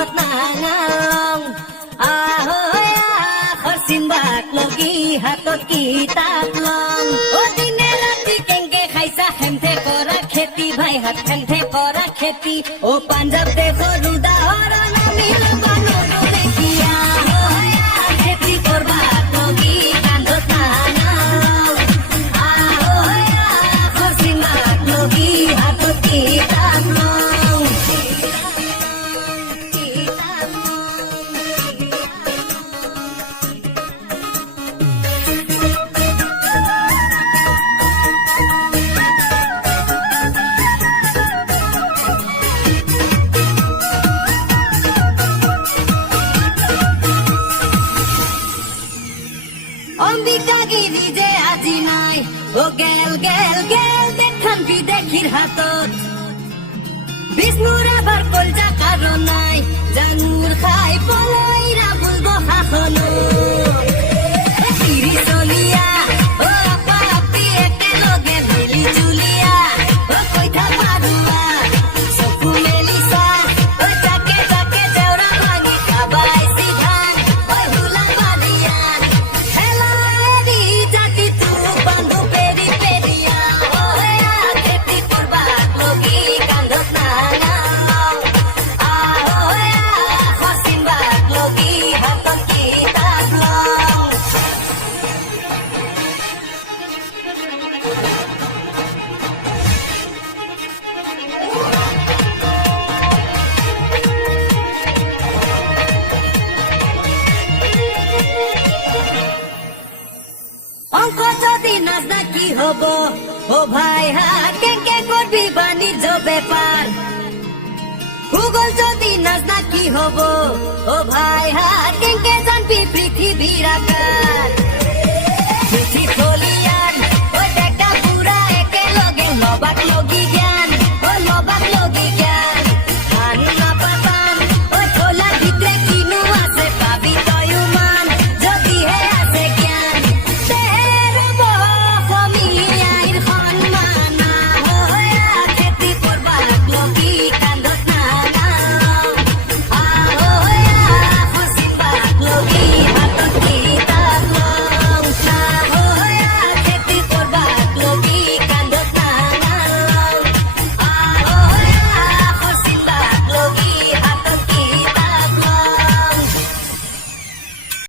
কান্ধত নাঙালং আহৈ চিন্বাক লগি হাতত কিতাপ লং ও দিনে ৰাতি কেংকে খাইছা হেমথে কৰা খেতি ভাই হাত হেমথে কৰা খেতি ও পাঞ্জাব দেশৰ উদাহৰণ আমি ল'বা নৰো দেখিয়া খেতি কৰবা লগি কান্ধত নাঙালং আহৈ চিন্বাক লগি হাতত কিতাপ লং অম্বিকাগিৰি যে আজি নাই ও গেল গেল গেল দেখান বিদেশীৰ হাতত বিষ্ণুৰ আভাৰ কলজা কাৰণ নাই জানুৰ খাই পলাই ৰাবুল বহাখনো চিৰি চলিয়া ও আপা আপি একেলগে মিলি জুলিয়া ও কৈঠা পাৰুৱা চকু মেলিছা ও জাকে জাকে জেউৰা ভাঙি খাবাইছি ধান ঐ হুলা বালিয়ান হেলাই জাতি তু বান্ধু পেৰি পেৰিয়া ঐ খেতি কৰবা লগি কান্ধত নাঙালং আহৈ চিন্বাক লগি হাতত কিতাপ লং অংক যদি নাজনা কি হব ও ভাই হাত কেংকে করবি বাণিজ্য ব্যাপার ভূগোল যদি নাজনা কি হব ও ভাই হাত কেংকে জানবি পৃথিবীর আকার